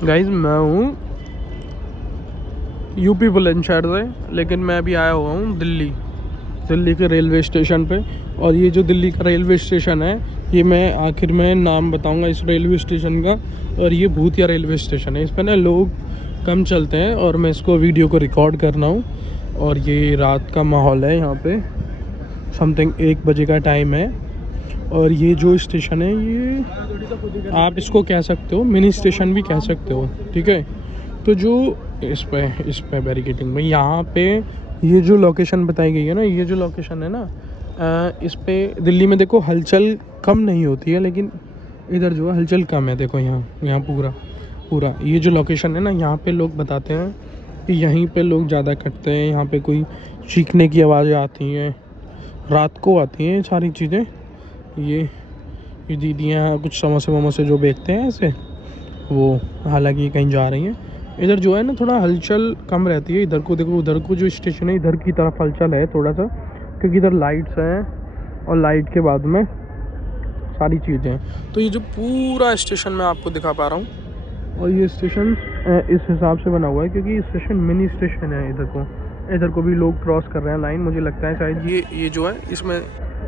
Guys मैं हूँ UP Bulandshahr से, लेकिन मैं अभी आया हुआ हूँ दिल्ली के रेलवे स्टेशन पे। और ये जो दिल्ली का रेलवे स्टेशन है, ये मैं आखिर में नाम बताऊंगा इस रेलवे स्टेशन का। और ये भूतिया रेलवे स्टेशन है, इस पर ना लोग कम चलते हैं और मैं इसको वीडियो को रिकॉर्ड कर रहा हूँ। और ये रात का माहौल है, यहाँ पे समथिंग 1 बजे का टाइम है। और ये जो स्टेशन है, ये आप इसको कह सकते हो मिनी स्टेशन भी कह सकते हो, ठीक है। तो जो इस पे बैरिकेडिंग में यहाँ पे ये जो लोकेशन बताई गई है ना, ये जो लोकेशन है ना, इस पे दिल्ली में देखो हलचल कम नहीं होती है, लेकिन इधर जो है हलचल कम है। देखो यहाँ पूरा ये जो लोकेशन है ना, यहाँ पे लोग बताते हैं कि यहीं पे लोग ज़्यादा कटते हैं। यहाँ पे कोई चीखने की आवाज़ें आती हैं, रात को आती हैं सारी चीज़ें। ये दीदियाँ कुछ समोसे जो बेचते हैं ऐसे, वो हालांकि कहीं जा रही हैं। इधर जो है ना थोड़ा हलचल कम रहती है। इधर को देखो, उधर को जो स्टेशन है इधर की तरफ हलचल है थोड़ा सा, क्योंकि इधर लाइट्स हैं और लाइट के बाद में सारी चीज़ें हैं। तो ये जो पूरा स्टेशन मैं आपको दिखा पा रहा हूँ, और ये स्टेशन इस हिसाब से बना हुआ है क्योंकि स्टेशन मिनी स्टेशन है। इधर को भी लोग क्रॉस कर रहे हैं लाइन। मुझे लगता है शायद ये जो है, इसमें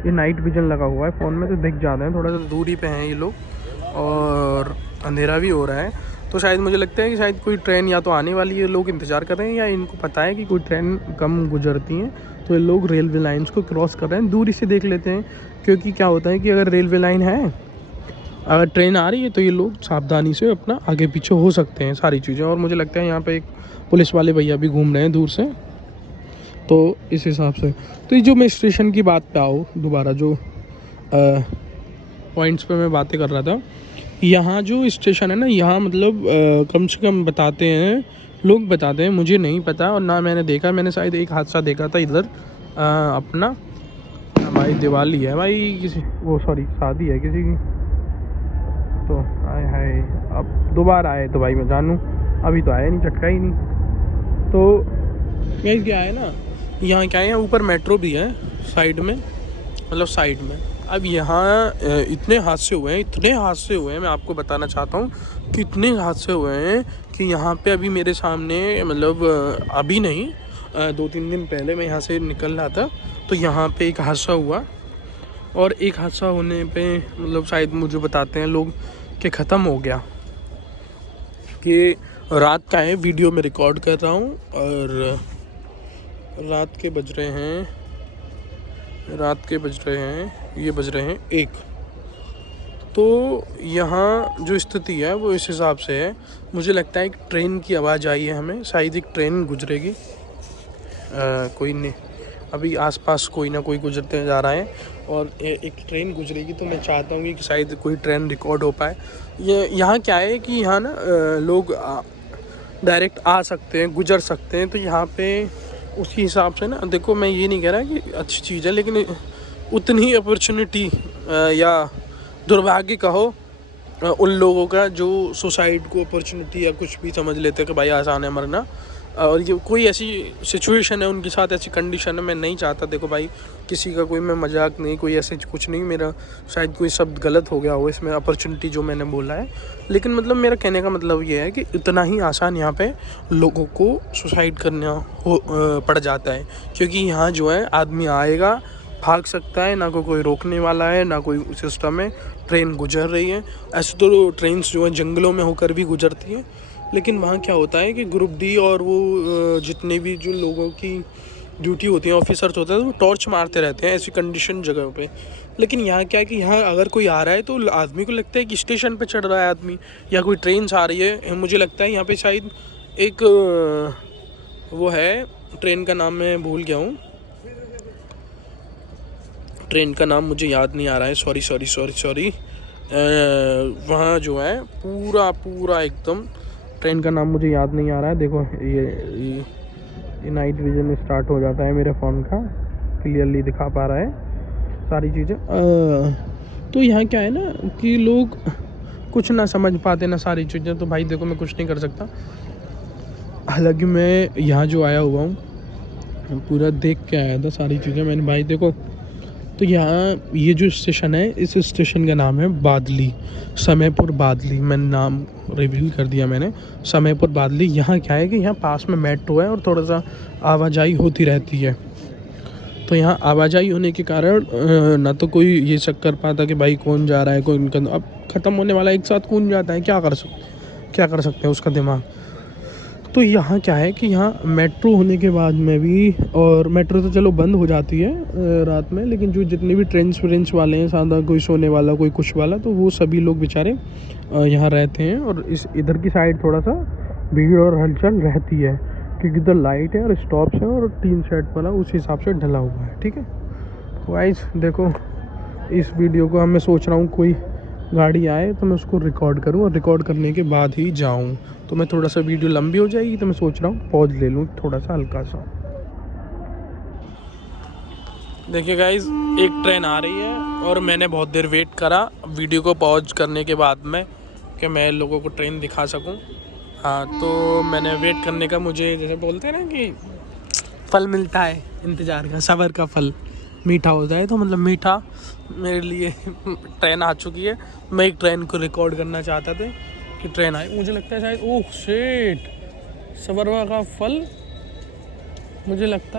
ये नाइट विजन लगा हुआ है फ़ोन में, तो दिख जाते हैं। थोड़ा सा दूरी पे हैं ये लोग और अंधेरा भी हो रहा है। तो शायद मुझे लगता है कि शायद कोई ट्रेन या तो आने वाली है, लोग इंतज़ार कर रहे हैं, या इनको पता है कि कोई ट्रेन कम गुजरती हैं, तो ये लोग रेलवे लाइन्स को क्रॉस कर रहे हैं। दूरी से देख लेते हैं, क्योंकि क्या होता है कि अगर रेलवे लाइन है, अगर ट्रेन आ रही है, तो ये लोग सावधानी से अपना आगे पीछे हो सकते हैं सारी चीज़ें। और मुझे लगता है यहाँ पे एक पुलिस वाले भैया भी घूम रहे हैं दूर से, तो इस हिसाब से। तो ये जो मैं स्टेशन की बात पे आऊँ दोबारा, जो पॉइंट्स पे मैं बातें कर रहा था, यहाँ जो स्टेशन है ना, यहाँ मतलब कम से कम बताते हैं लोग, बताते हैं, मुझे नहीं पता और ना मैंने देखा। मैंने शायद एक हादसा देखा था इधर, अपना भाई दिवाली है भाई किसी, वो सॉरी शादी है किसी की, तो आए हाय अब दोबारा आए तो भाई मैं जानूँ, अभी तो आया नहीं, झटका ही नहीं। तो यही क्या है ना, यहाँ क्या है, ऊपर मेट्रो भी है साइड में, मतलब साइड में। अब यहाँ इतने हादसे हुए हैं, मैं आपको बताना चाहता हूँ कि इतने हादसे हुए हैं कि यहाँ पे अभी मेरे सामने, मतलब अभी नहीं, 2-3 दिन पहले मैं यहाँ से निकल रहा था, तो यहाँ पे एक हादसा हुआ। और एक हादसा होने पे मतलब शायद मुझे बताते हैं लोग कि ख़त्म हो गया। कि रात का है, वीडियो में रिकॉर्ड कर रहा हूँ, और रात के बज रहे हैं, ये बज रहे हैं 1। तो यहाँ जो स्थिति है वो इस हिसाब से है। मुझे लगता है एक ट्रेन की आवाज़ आई है हमें, शायद एक ट्रेन गुजरेगी। कोई नहीं, अभी आसपास कोई ना कोई गुजरते जा रहा है और एक ट्रेन गुजरेगी, तो मैं चाहता हूँ कि शायद कोई ट्रेन रिकॉर्ड हो पाए। ये यहाँ क्या है कि यहाँ ना लोग डायरेक्ट आ सकते हैं, गुजर सकते हैं। तो यहाँ पे उसी हिसाब से ना, देखो मैं ये नहीं कह रहा कि अच्छी चीज़ है, लेकिन उतनी ही अपॉर्चुनिटी या दुर्भाग्य कहो उन लोगों का जो सुसाइड को अपॉर्चुनिटी या कुछ भी समझ लेते हैं कि भाई आसान है मरना। और ये कोई ऐसी सिचुएशन है उनके साथ, ऐसी कंडीशन है, मैं नहीं चाहता। देखो भाई, किसी का कोई मैं मजाक नहीं, कोई ऐसे कुछ नहीं, मेरा शायद कोई शब्द गलत हो गया हो इसमें, अपॉर्चुनिटी जो मैंने बोला है। लेकिन मतलब मेरा कहने का मतलब ये है कि इतना ही आसान यहाँ पे लोगों को सुसाइड करना पड़ जाता है, क्योंकि यहाँ जो है आदमी आएगा, भाग सकता है, ना कोई रोकने वाला है, ना कोई सिस्टम है। ट्रेन गुजर रही है, ऐसे तो ट्रेन्स जो है जंगलों में होकर भी गुजरती हैं, लेकिन वहाँ क्या होता है कि ग्रुप डी और वो जितने भी जो लोगों की ड्यूटी होती है, ऑफिसर्स होते हैं, वो टॉर्च मारते रहते हैं ऐसी कंडीशन जगह पे। लेकिन यहाँ क्या है कि यहाँ अगर कोई आ रहा है तो आदमी को लगता है कि स्टेशन पे चढ़ रहा है आदमी, या कोई ट्रेन आ रही है। मुझे लगता है यहाँ पे शायद एक वो है, ट्रेन का नाम मैं भूल गया हूँ, ट्रेन का नाम मुझे याद नहीं आ रहा है, सॉरी। वहाँ जो है पूरा एकदम, ट्रेन का नाम मुझे याद नहीं आ रहा है। देखो ये नाइट विजन स्टार्ट हो जाता है मेरे फ़ोन का, क्लियरली दिखा पा रहा है सारी चीज़ें। तो यहाँ क्या है ना कि लोग कुछ ना समझ पाते ना सारी चीज़ें, तो भाई देखो मैं कुछ नहीं कर सकता। हालांकि मैं यहाँ जो आया हुआ हूँ पूरा देख के आया था सारी चीज़ें मैंने, भाई देखो तो यहाँ ये जो स्टेशन है, इस स्टेशन का नाम है बादली, समयपुर बादली। मैंने नाम रिवील कर दिया मैंने, समयपुर बादली। यहाँ क्या है कि यहाँ पास में मेट्रो है और थोड़ा सा आवाजाही होती रहती है। तो यहाँ आवाजाही होने के कारण ना तो कोई ये चेक कर पाता कि भाई कौन जा रहा है, कोई इनका अब ख़त्म होने वाला एक साथ कौन जाता है, क्या कर सकते हैं उसका दिमाग। तो यहाँ क्या है कि यहाँ मेट्रो होने के बाद में भी, और मेट्रो तो चलो बंद हो जाती है रात में, लेकिन जो जितने भी ट्रेन्स वाले हैं, सादा कोई सोने वाला कोई कुछ वाला, तो वो सभी लोग बेचारे यहाँ रहते हैं। और इस इधर की साइड थोड़ा सा भीड़ और हलचल रहती है, क्योंकि इधर लाइट है और स्टॉप्स है और टीन शेड वाला उस हिसाब से ढला हुआ है। ठीक है, तो गाइस देखो, इस वीडियो को मैं सोच रहा हूँ कोई गाड़ी आए तो मैं उसको रिकॉर्ड करूँ, और रिकॉर्ड करने के बाद ही जाऊँ। तो मैं थोड़ा सा वीडियो लंबी हो जाएगी, तो मैं सोच रहा हूँ पॉज ले लूँ थोड़ा सा हल्का सा। देखिए गाइस, एक ट्रेन आ रही है और मैंने बहुत देर वेट करा वीडियो को पॉज करने के बाद में, कि मैं लोगों को ट्रेन दिखा सकूँ। हाँ, तो मैंने वेट करने का, मुझे जैसे बोलते हैं ना कि फल मिलता है इंतज़ार का, सब्र का फल मीठा होता है, तो मतलब मीठा मेरे लिए ट्रेन आ चुकी है। मैं एक ट्रेन को रिकॉर्ड करना चाहता था कि ट्रेन आई, मुझे लगता है शायद, ओह शिट, सब्र का फल, मुझे लगता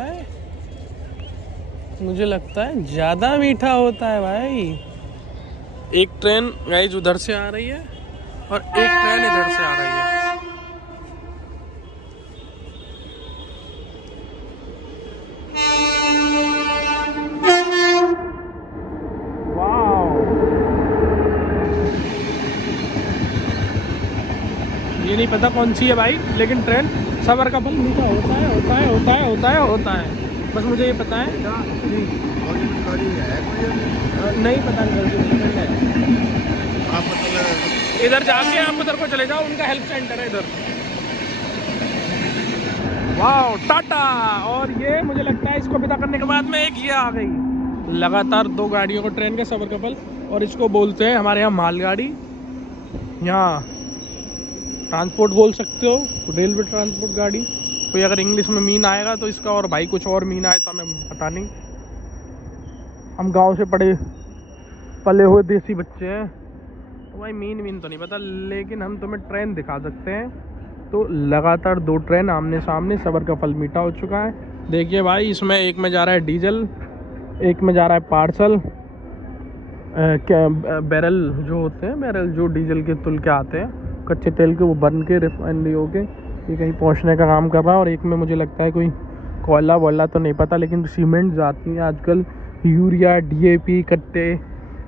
है ज़्यादा मीठा होता है भाई। एक ट्रेन गाइस उधर से आ रही है और एक ट्रेन इधर से आ रही है। ये नहीं पता कौन सी है भाई, लेकिन ट्रेन सब्र का फल मीठा होता है। बस मुझे ये पता है। नहीं पता, इधर जाके आप उधर को चले जाओ, उनका हेल्प सेंटर है इधर। वाह, टाटा। और ये मुझे लगता है इसको विदा करने के बाद में एक ये आ गई, लगातार 2 गाड़ियों को ट्रेन के सब्र का फल, और इसको बोलते हैं हमारे यहाँ मालगाड़ी, यहाँ ट्रांसपोर्ट बोल सकते हो, रेलवे ट्रांसपोर्ट गाड़ी। कोई अगर इंग्लिश में मीन आएगा तो इसका, और भाई कुछ और मीन आए तो हमें पता नहीं, हम गांव से पले हुए देसी बच्चे हैं, तो भाई मीन तो नहीं पता, लेकिन हम तुम्हें ट्रेन दिखा सकते हैं। तो लगातार 2 ट्रेन आमने सामने, सब्र का फल मीठा हो चुका है। देखिए भाई, इसमें एक में जा रहा है डीजल, एक में जा रहा है पार्सल, बैरल जो होते हैं, बैरल जो डीजल के तुल के आते हैं कच्चे तेल के, वो बन के रिफाइनरी हो के ये कहीं पहुंचने का काम कर रहा है। और एक में मुझे लगता है कोई कोयला वोयला तो नहीं पता, लेकिन सीमेंट जाती है आजकल, यूरिया, DAP कट्टे,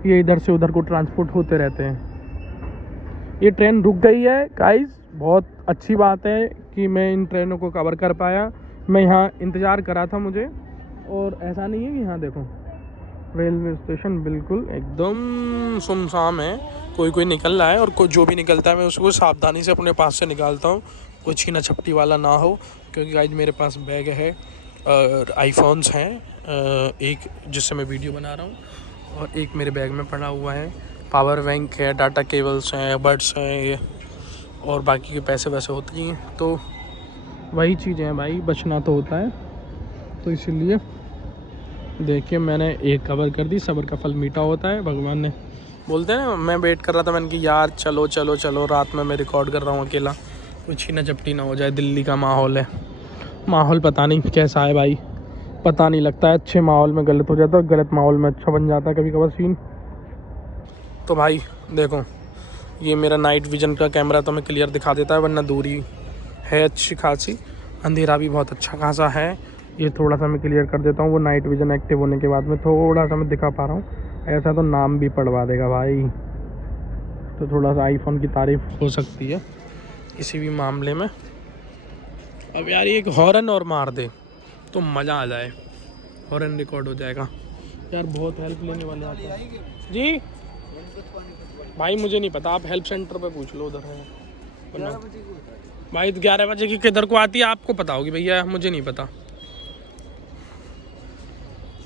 ये इधर से उधर को ट्रांसपोर्ट होते रहते हैं। ये ट्रेन रुक गई है गाइस, बहुत अच्छी बात है कि मैं इन ट्रेनों को कवर कर पाया। मैं यहाँ इंतज़ार करा था मुझे, और ऐसा नहीं है कि यहाँ देखो रेलवे स्टेशन बिल्कुल एकदम सुनसान है, कोई निकल रहा है, और कोई जो भी निकलता है मैं उसको सावधानी से अपने पास से निकालता हूँ, कोई छीना झपटी वाला ना हो। क्योंकि गाइस मेरे पास बैग है, आईफोन्स हैं, एक जिससे मैं वीडियो बना रहा हूँ, और एक मेरे बैग में पड़ा हुआ है, पावर बैंक है, डाटा केबल्स हैं, बड्स हैं ये, और बाकी के पैसे वैसे होते ही हैं। तो वही चीज़ें हैं भाई, बचना तो होता है, तो इसीलिए देखिए मैंने एक कवर कर दी। सब्र का फल मीठा होता है, भगवान ने बोलते हैं ना। मैं वेट कर रहा था, मैंने कि यार चलो रात में मैं रिकॉर्ड कर रहा हूँ अकेला, कुछ छीना झपटी ना हो जाए। दिल्ली का माहौल है, माहौल पता नहीं कैसा है भाई, पता नहीं लगता है, अच्छे माहौल में गलत हो जाता है, गलत माहौल में अच्छा बन जाता है कभी कभार सीन। तो भाई देखो, ये मेरा नाइट विजन का कैमरा तो मैं क्लियर दिखा देता है, वरना दूरी है अच्छी खासी, अंधेरा भी बहुत अच्छा खासा है। ये थोड़ा सा मैं क्लियर कर देता हूँ, वो नाइट विजन एक्टिव होने के बाद में थोड़ा सा मैं दिखा पा रहा हूँ। ऐसा तो नाम भी पढ़वा देगा भाई, तो थोड़ा सा आईफोन की तारीफ हो सकती है किसी भी मामले में। अब यार एक हॉर्न और मार दे तो मज़ा आ जाए, हॉर्न रिकॉर्ड हो जाएगा यार। बहुत हेल्प लेने वाले आते हैं जी भाई, मुझे नहीं पता, आप हेल्प सेंटर पे पूछ लो, उधर है भाई। 11 बजे की किधर को आती है आपको पता होगी भैया, मुझे नहीं पता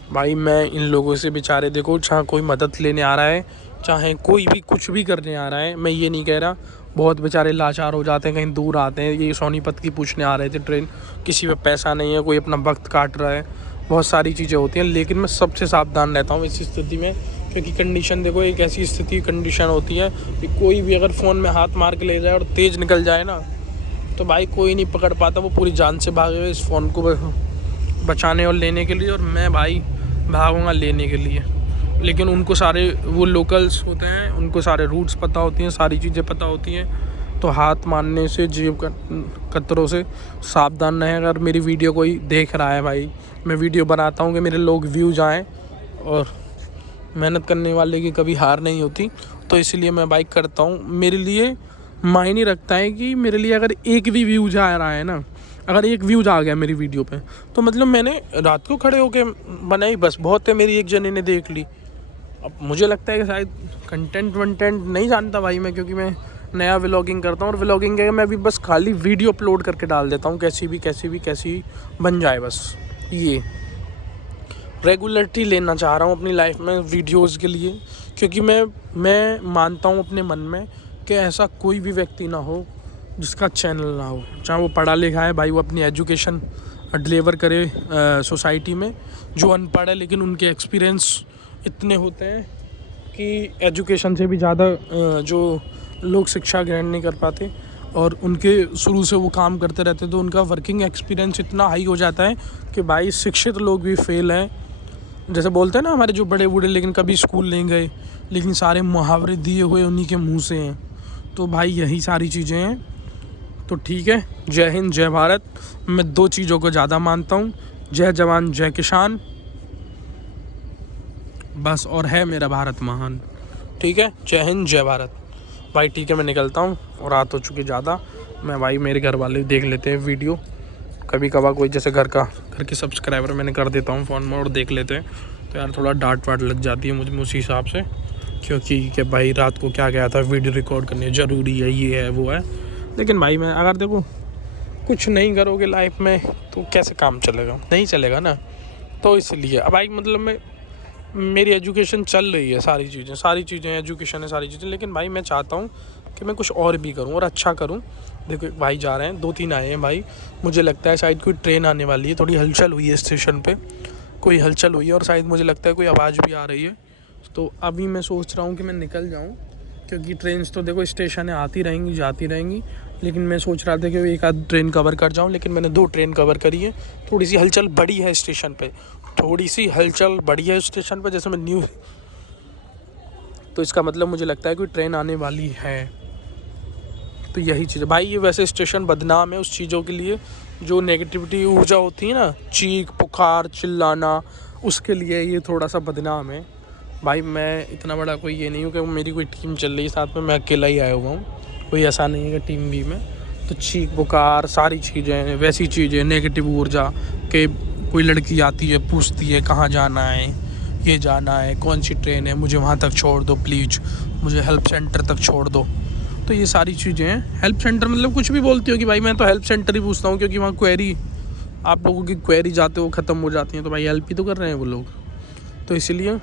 भाई। मैं इन लोगों से बेचारे, देखो, चाहे कोई मदद लेने आ रहा है, चाहे कोई भी कुछ भी करने आ रहा है, मैं ये नहीं कह रहा, बहुत बेचारे लाचार हो जाते हैं, कहीं दूर आते हैं। ये सोनीपत की पूछने आ रहे थे ट्रेन, किसी पे पैसा नहीं है, कोई अपना वक्त काट रहा है, बहुत सारी चीज़ें होती हैं, लेकिन मैं सबसे सावधान रहता हूँ इस स्थिति में, क्योंकि कंडीशन देखो एक ऐसी स्थिति कंडीशन होती है कि कोई भी अगर फ़ोन में हाथ मार के ले जाए और तेज़ निकल जाए ना, तो भाई कोई नहीं पकड़ पाता, वो पूरी जान से भागे हुए इस फ़ोन को बचाने और लेने के लिए, और मैं भाई भागूँगा लेने के लिए। लेकिन उनको सारे वो लोकल्स होते हैं, उनको सारे रूट्स पता होती हैं, सारी चीज़ें पता होती हैं, तो हाथ मारने से, जेब कतरों से सावधान रहें। अगर मेरी वीडियो कोई देख रहा है भाई, मैं वीडियो बनाता हूँ कि मेरे लोग व्यूज़ आएँ, और मेहनत करने वाले की कभी हार नहीं होती, तो इसलिए मैं बाइक करता हूँ। मेरे लिए मायने रखता है कि मेरे लिए अगर एक भी व्यूज़ आ रहा है ना, अगर एक व्यूज़ आ गया मेरी वीडियो पे, तो मतलब मैंने रात को खड़े होके बनाई, बस बहुत है, मेरी एक जने ने देख ली। अब मुझे लगता है कि शायद कंटेंट नहीं जानता भाई मैं, क्योंकि मैं नया व्लॉगिंग करता हूँ, और व्लॉगिंग है मैं अभी बस खाली वीडियो अपलोड करके डाल देता हूँ, कैसी बन जाए, बस ये रेगुलरिटी लेना चाह रहा हूँ अपनी लाइफ में वीडियोस के लिए। क्योंकि मैं मानता हूँ अपने मन में कि ऐसा कोई भी व्यक्ति ना हो जिसका चैनल ना हो, चाहे वो पढ़ा लिखा है भाई, वो अपनी एजुकेशन डिलीवर करे सोसाइटी में। जो अनपढ़ है लेकिन उनके एक्सपीरियंस इतने होते हैं कि एजुकेशन से भी ज़्यादा जो लोग शिक्षा ग्रहण नहीं कर पाते, और उनके शुरू से वो काम करते रहते, तो उनका वर्किंग एक्सपीरियंस इतना हाई हो जाता है कि भाई शिक्षित लोग भी फेल हैं। जैसे बोलते हैं ना हमारे जो बड़े बूढ़े लेकिन कभी स्कूल नहीं गए, लेकिन सारे मुहावरे दिए हुए उन्हीं के मुंह से हैं। तो भाई यही सारी चीज़ें हैं। तो ठीक है, जय हिंद जय भारत। मैं 2 चीज़ों को ज़्यादा मानता हूँ, जय जवान जय किसान, बस, और है मेरा भारत महान। ठीक है, जय हिंद जय भारत भाई। ठीक है, मैं निकलता हूँ, और रात हो चुकी ज़्यादा। मैं भाई मेरे घर वाले देख लेते हैं वीडियो, कभी कभार कोई जैसे घर के सब्सक्राइबर मैंने कर देता हूँ फ़ोन में और देख लेते हैं, तो यार थोड़ा डांट वाट लग जाती है मुझे उसी हिसाब से, क्योंकि कि भाई रात को क्या गया था वीडियो रिकॉर्ड करनी ज़रूरी है, ये है वो है। लेकिन भाई मैं अगर देखो कुछ नहीं करोगे लाइफ में तो कैसे काम चलेगा, नहीं चलेगा ना। तो इसलिए अब भाई मतलब मेरी एजुकेशन चल रही है, सारी चीज़ें एजुकेशन है, सारी चीज़ें। लेकिन भाई मैं चाहता हूँ कि मैं कुछ और भी करूँ और अच्छा करूँ। देखो भाई जा रहे हैं, 2-3 आए हैं भाई, मुझे लगता है शायद कोई ट्रेन आने वाली है, थोड़ी हलचल हुई है स्टेशन पे, कोई हलचल हुई है, और शायद मुझे लगता है कोई आवाज़ भी आ रही है। तो अभी मैं सोच रहा हूँ कि मैं निकल जाऊँ, क्योंकि ट्रेन्स तो देखो स्टेशन है, आती रहेंगी जाती रहेंगी, लेकिन मैं सोच रहा था कि एक आध ट्रेन कवर कर जाऊँ, लेकिन मैंने 2 ट्रेन कवर करी है। थोड़ी सी हलचल बढ़ी है स्टेशन पे, स्टेशन पे, जैसे मैं न्यूज़, तो इसका मतलब मुझे लगता है कोई ट्रेन आने वाली है। तो यही चीज़ है भाई। ये वैसे स्टेशन बदनाम है उस चीज़ों के लिए जो नेगेटिविटी ऊर्जा होती है ना, चीख पुकार चिल्लाना, उसके लिए ये थोड़ा सा बदनाम है भाई। मैं इतना बड़ा कोई ये नहीं हूँ कि मेरी कोई टीम चल रही है साथ में, मैं अकेला ही आया हुआ हूँ, कोई ऐसा नहीं है कि टीम भी में। तो चीख पुकार सारी चीज़ें, वैसी चीज़ें, नेगेटिव ऊर्जा कि कोई लड़की आती है पूछती है कहाँ जाना है, ये जाना है, कौन सी ट्रेन है, मुझे वहाँ तक छोड़ दो प्लीज़, मुझे हेल्प सेंटर तक छोड़ दो। तो ये सारी चीज़ें हैं। हेल्प सेंटर मतलब कुछ भी बोलती हो कि भाई मैं तो हेल्प सेंटर ही पूछता हूँ, क्योंकि वहाँ क्वेरी, आप लोगों की क्वेरी जाते हो ख़त्म हो जाती हैं, तो भाई हेल्प ही तो कर रहे हैं वो लोग। तो इसलिए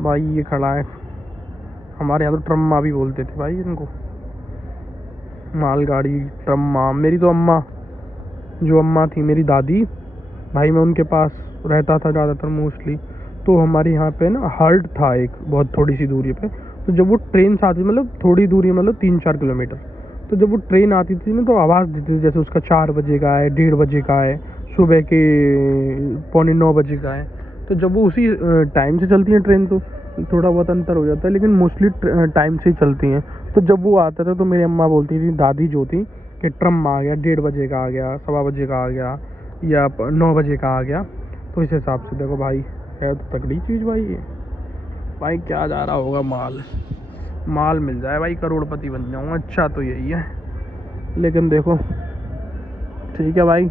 भाई ये खड़ा है, हमारे यहाँ तो ट्रम्मा भी बोलते थे भाई इनको, मालगाड़ी ट्रम्मा। मेरी तो अम्मा, जो अम्मा थी मेरी दादी भाई, मैं उनके पास रहता था ज़्यादातर मोस्टली। तो हमारे यहाँ पे ना हल्ट था एक, बहुत थोड़ी सी दूरी पे। तो जब वो ट्रेन से आती, मतलब थोड़ी दूरी, मतलब 3-4 किलोमीटर, तो जब वो ट्रेन आती थी ना, तो आवाज़ देती थी जैसे उसका 4 बजे का है, 1:30 बजे का है, सुबह के 8:45 बजे का है। तो जब वो उसी टाइम से चलती है ट्रेन, तो थोड़ा बहुत अंतर हो जाता है, लेकिन मोस्टली टाइम से ही चलती हैं। तो जब वो आता था तो मेरी अम्मा बोलती थी, दादी जो थी, कि ट्रम आ गया, 1:30 बजे का आ गया, 1:15 बजे का आ गया, या 9 बजे का आ गया। तो इस हिसाब से देखो भाई, है तो तगड़ी चीज़ भाई ये। भाई क्या जा रहा होगा, माल मिल जाए भाई, करोड़पति बन जाऊँगा। अच्छा तो यही है, लेकिन देखो ठीक है भाई,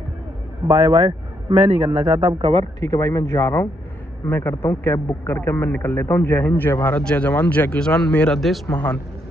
बाय बाय। मैं नहीं करना चाहता अब कवर, ठीक है भाई, मैं जा रहा हूँ, मैं करता हूँ कैब बुक करके, मैं निकल लेता हूँ। जय हिंद जय भारत जय जवान जय किसान, मेरा देश महान।